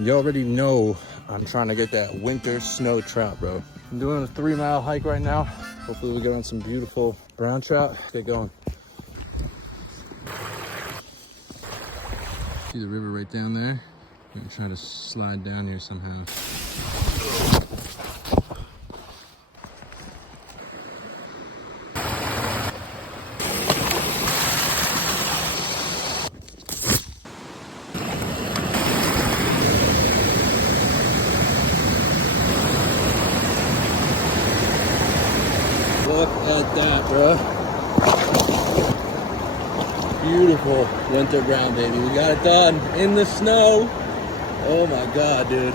You already know I'm trying to get that winter snow trout, bro. I'm doing a 3-mile hike right now. Hopefully we get on some beautiful brown trout. Get going. See the river right down there? I'm gonna try to slide down here somehow. Look at that, bro. Beautiful winter brown, baby. We got it done in the snow. Oh my God, dude.